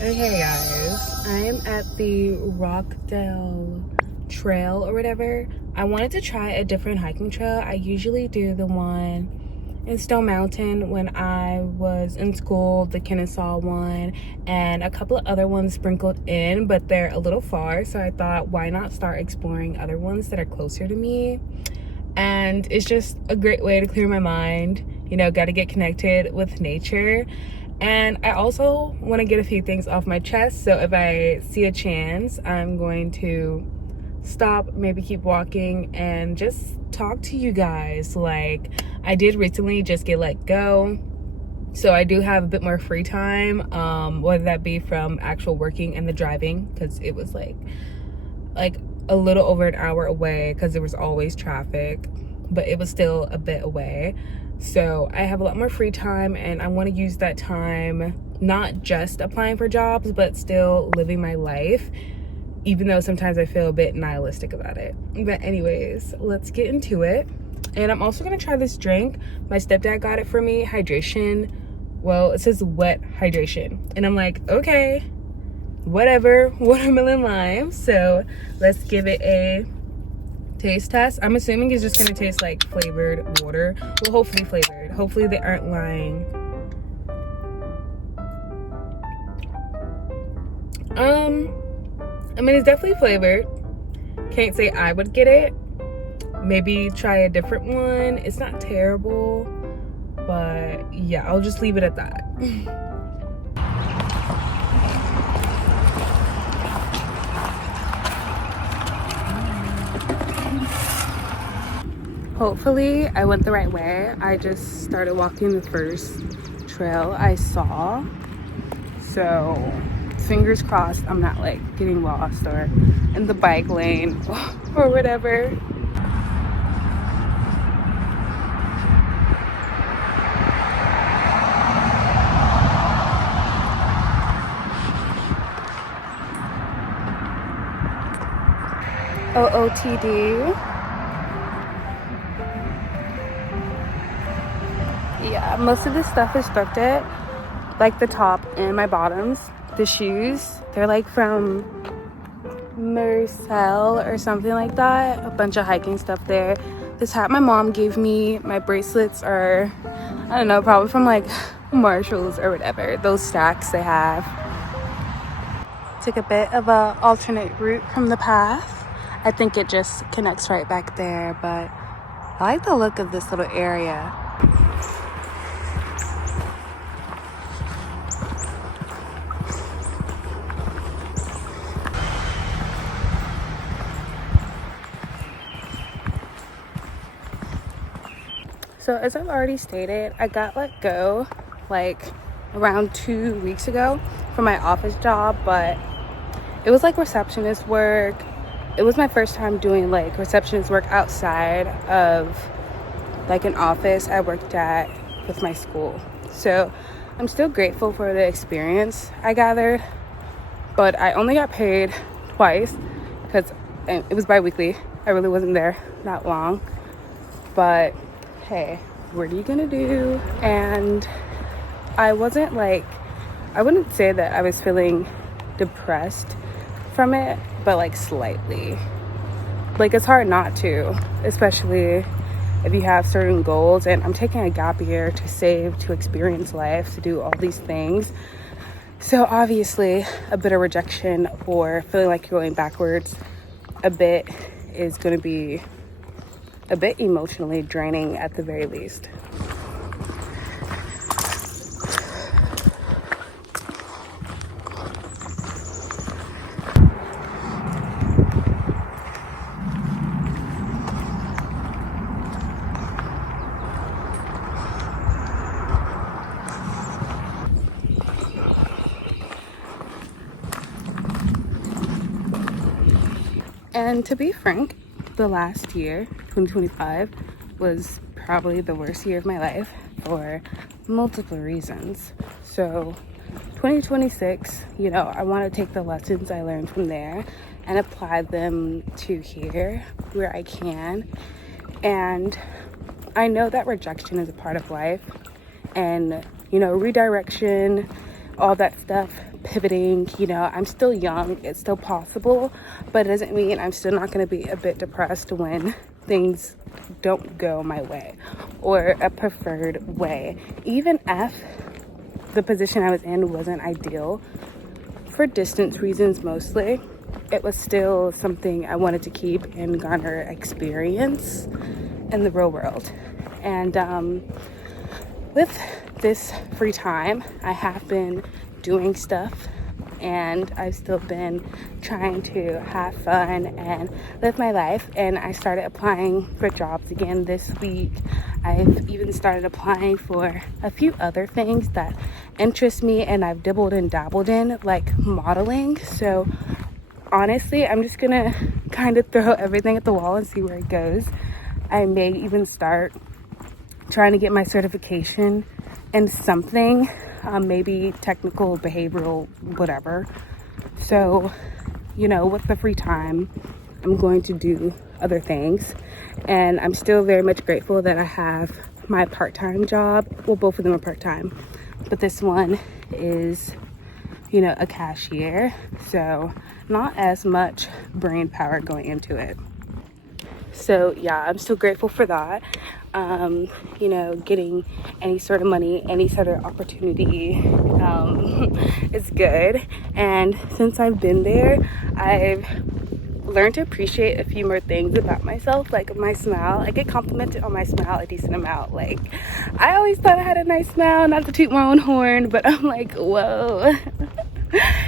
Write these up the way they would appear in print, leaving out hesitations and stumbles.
Okay guys, I am at the Rockdale trail or whatever. I wanted to try a different hiking trail. I usually do the one in Stone Mountain when I was in school, the Kennesaw one, and a couple of other ones sprinkled in, but they're a little far, so I thought why not start exploring other ones that are closer to me. And it's just a great way to clear my mind, you know, got to get connected with nature. And I also want to get a few things off my chest, so if I see a chance, I'm going to stop, maybe keep walking, and just talk to you guys. Like, I did recently just get let go, so I do have a bit more free time, whether that be from actual working and the driving, because it was like a little over an hour away because there was always traffic, but it was still a bit away. So I have a lot more free time, and I want to use that time not just applying for jobs, but still living my life, even though sometimes I feel a bit nihilistic about it. But anyways, let's get into it. And I'm also going to try this drink. My stepdad got it for me, hydration. Well, it says wet hydration. And I'm like, okay, whatever, watermelon lime. So let's give it a taste test. I'm assuming it's just gonna taste like flavored water. Well, hopefully flavored. Hopefully they aren't lying. I mean, it's definitely flavored. Can't say I would get it. Maybe try a different one. It's not terrible, but yeah, I'll just leave it at that. Hopefully I went the right way. I just started walking the first trail I saw, so fingers crossed I'm not like getting lost or in the bike lane or whatever. OOTD. Yeah, most of this stuff is thrifted, like the top and my bottoms. The shoes, they're like from Marcel or something like that. A bunch of hiking stuff there. This hat my mom gave me. My bracelets are, I don't know, probably from like Marshalls or whatever. Those stacks they have. Took a bit of a alternate route from the path. I think it just connects right back there, but I like the look of this little area. So as I've already stated, I got let go like around 2 weeks ago from my office job, but it was like receptionist work. It was my first time doing like receptionist work outside of like an office I worked at with my school. So I'm still grateful for the experience I gathered, but I only got paid twice because it was bi-weekly. I really wasn't there that long, but hey, what are you gonna do? And I wasn't like, I wouldn't say that I was feeling depressed from it, but like slightly. Like, it's hard not to, especially if you have certain goals. And I'm taking a gap year to save, to experience life, to do all these things. So obviously a bit of rejection or feeling like you're going backwards a bit is going to be a bit emotionally draining at the very least. And to be frank, the last year, 2025, was probably the worst year of my life for multiple reasons. So 2026, you know, I want to take the lessons I learned from there and apply them to here where I can. And I know that rejection is a part of life, and, you know, redirection, all that stuff. pivoting. You know, I'm still young, it's still possible, but it doesn't mean I'm still not going to be a bit depressed when things don't go my way or a preferred way. Even if the position I was in wasn't ideal for distance reasons mostly, it was still something I wanted to keep and garner experience in the real world. And with this free time, I have been doing stuff, and I've still been trying to have fun and live my life. And I started applying for jobs again this week. I've even started applying for a few other things that interest me, and I've dibbled and dabbled in, like modeling. So honestly, I'm just gonna kind of throw everything at the wall and see where it goes. I may even start trying to get my certification in something, maybe technical, behavioral, whatever. So, you know, with the free time, I'm going to do other things. And I'm still very much grateful that I have my part-time job. Well, both of them are part-time, but this one is, you know, a cashier. So not as much brain power going into it. So yeah, I'm still grateful for that. You know, getting any sort of money, any sort of opportunity is good. And since I've been there, I've learned to appreciate a few more things about myself, like my smile. I get complimented on my smile a decent amount. Like, I always thought I had a nice smile, not to toot my own horn, but I'm like, whoa.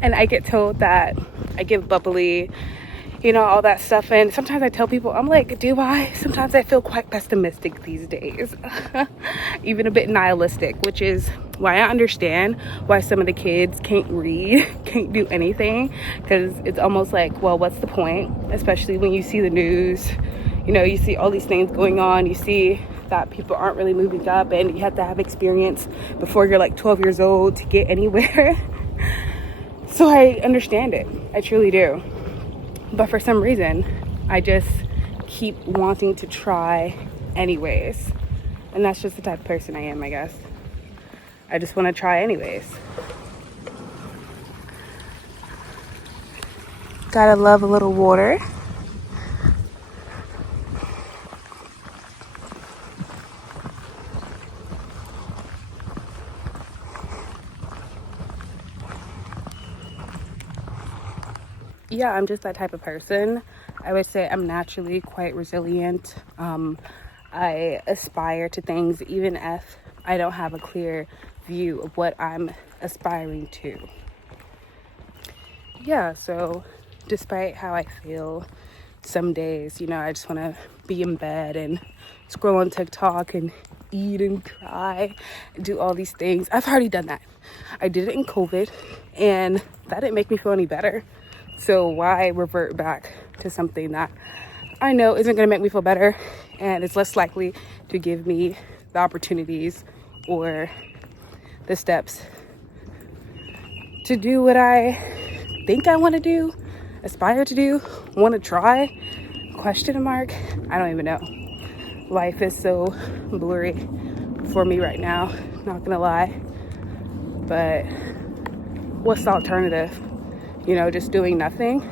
And I get told that I give bubbly, you know, all that stuff. And sometimes I tell people, I'm like, do I? Sometimes I feel quite pessimistic these days, even a bit nihilistic, which is why I understand why some of the kids can't read, can't do anything, because it's almost like, well, what's the point? Especially when you see the news, you know, you see all these things going on, you see that people aren't really moving up, and you have to have experience before you're like 12 years old to get anywhere. So I understand it, I truly do. But for some reason, I just keep wanting to try anyways. And that's just the type of person I am, I guess. I just want to try anyways. Gotta love a little water. Yeah, I'm just that type of person. I would say I'm naturally quite resilient. I aspire to things even if I don't have a clear view of what I'm aspiring to. Yeah, so despite how I feel some days, you know, I just want to be in bed and scroll on TikTok and eat and cry and do all these things. I've already done that. I did it in COVID, and that didn't make me feel any better. So why revert back to something that I know isn't going to make me feel better, and it's less likely to give me the opportunities or the steps to do what I think I want to do, aspire to do, want to try? Question mark? I don't even know. Life is so blurry for me right now, not gonna lie. But what's the alternative? You know, just doing nothing.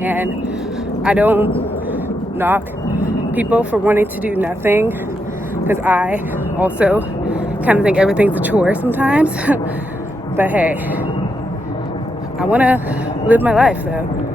And I don't knock people for wanting to do nothing, because I also kind of think everything's a chore sometimes. But hey, I want to live my life though.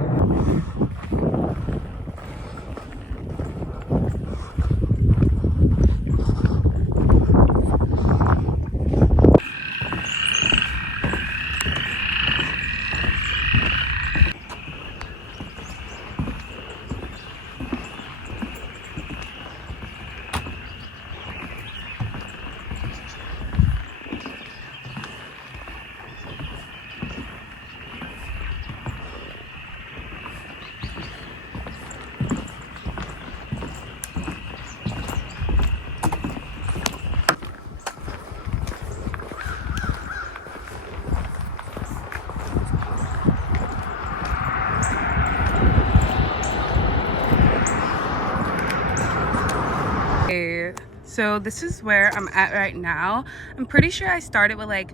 So this is where I'm at right now. I'm pretty sure I started with like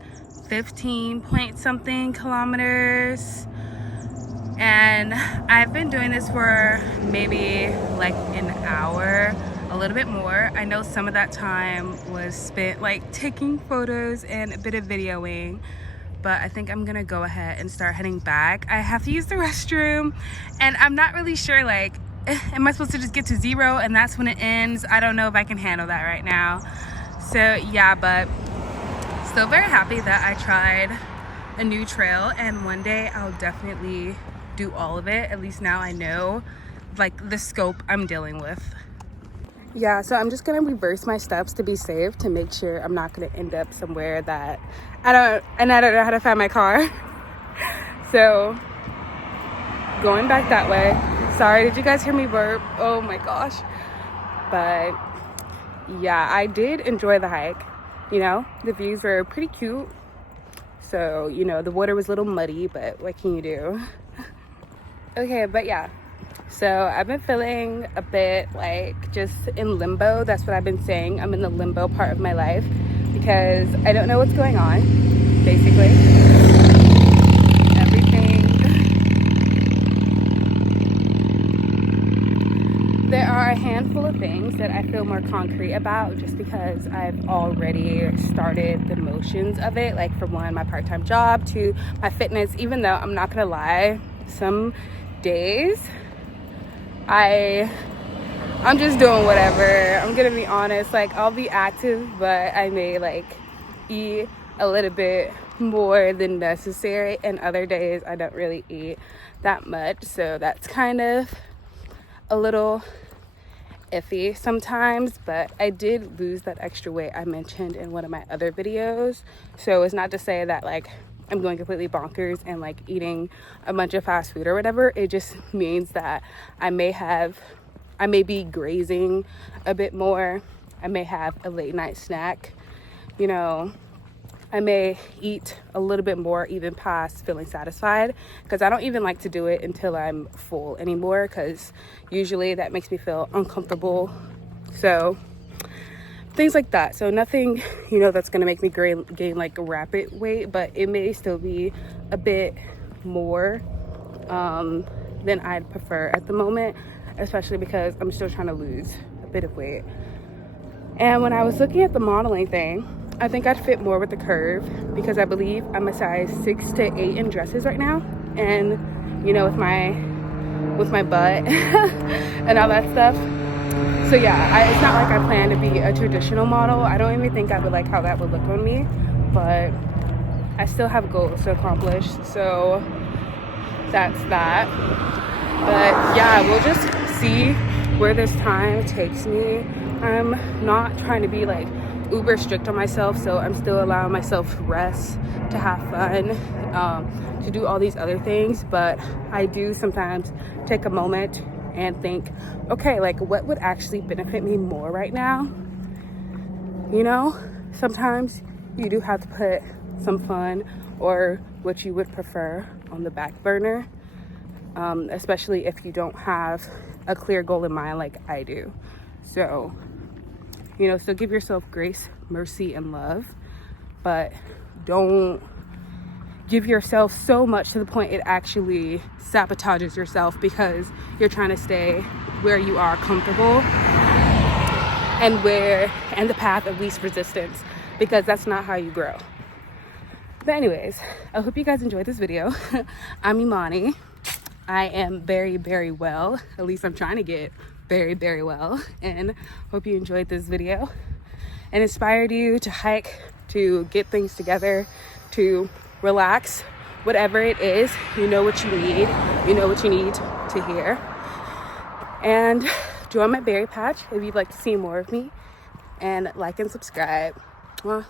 15 point something kilometers, and I've been doing this for maybe like an hour, a little bit more. I know some of that time was spent like taking photos and a bit of videoing, but I think I'm gonna go ahead and start heading back. I have to use the restroom, and I'm not really sure, like, am I supposed to just get to 0 and that's when it ends? I don't know if I can handle that right now. So yeah, but still very happy that I tried a new trail, and one day I'll definitely do all of it. At least now I know like the scope I'm dealing with. Yeah, so I'm just gonna reverse my steps to be safe, to make sure I'm not gonna end up somewhere that I don't know how to find my car. So going back that way. Sorry, did you guys hear me burp? Oh my gosh. But yeah, I did enjoy the hike. You know, the views were pretty cute. So, you know, the water was a little muddy, but what can you do? Okay, but yeah. So I've been feeling a bit like just in limbo. That's what I've been saying. I'm in the limbo part of my life because I don't know what's going on, basically. There are a handful of things that I feel more concrete about just because I've already started the motions of it. Like, for one, my part-time job, to my fitness. Even though I'm not gonna lie, some days I'm just doing whatever. I'm gonna be honest, like, I'll be active, but I may like eat a little bit more than necessary, and other days I don't really eat that much. So that's kind of a little iffy sometimes, but I did lose that extra weight I mentioned in one of my other videos. So it's not to say that like I'm going completely bonkers and like eating a bunch of fast food or whatever. It just means that I may be grazing a bit more. I may have a late night snack, you know. I may eat a little bit more even past feeling satisfied, because I don't even like to do it until I'm full anymore, because usually that makes me feel uncomfortable. So things like that. So nothing, you know, that's going to make me gain like a rapid weight, but it may still be a bit more than I'd prefer at the moment, especially because I'm still trying to lose a bit of weight. And when I was looking at the modeling thing, I think I'd fit more with the curve, because I believe I'm a size 6 to 8 in dresses right now. And, you know, with my butt and all that stuff. So yeah, it's not like I plan to be a traditional model. I don't even think I would like how that would look on me, but I still have goals to accomplish. So that's that. But yeah, we'll just see where this time takes me. I'm not trying to be like uber strict on myself, so I'm still allowing myself rest, to have fun, to do all these other things. But I do sometimes take a moment and think, okay, like, what would actually benefit me more right now? You know, sometimes you do have to put some fun or what you would prefer on the back burner, especially if you don't have a clear goal in mind like I do. So, you know, so give yourself grace, mercy, and love, but don't give yourself so much to the point it actually sabotages yourself, because you're trying to stay where you are comfortable and the path of least resistance, because that's not how you grow. But anyways, I hope you guys enjoyed this video. I'm Imani. I am very, very well. At least I'm trying to get very, very well. And hope you enjoyed this video and inspired you to hike, to get things together, to relax, whatever it is. You know what you need. You know what you need to hear. And join my berry patch if you'd like to see more of me. And like and subscribe. Well,